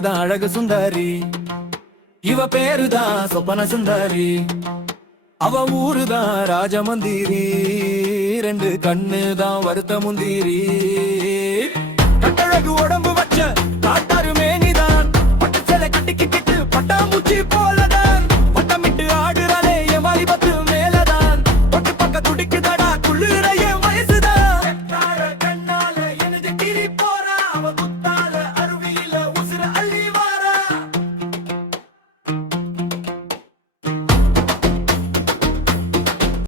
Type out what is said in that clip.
தான் அழகு சுந்தரி, இவ பேருதான் சொப்பன சுந்தரி, அவ ஊருதான் ராஜமந்திரி, ரெண்டு கண்ணுதான் வருத்த முந்திரி. கட்டழகு உடம்பு வச்ச காட்டாரு மேனிதான், பட்டு சேலை கட்டிக்கிட்டு பட்டாம்பூச்சி போலதான்.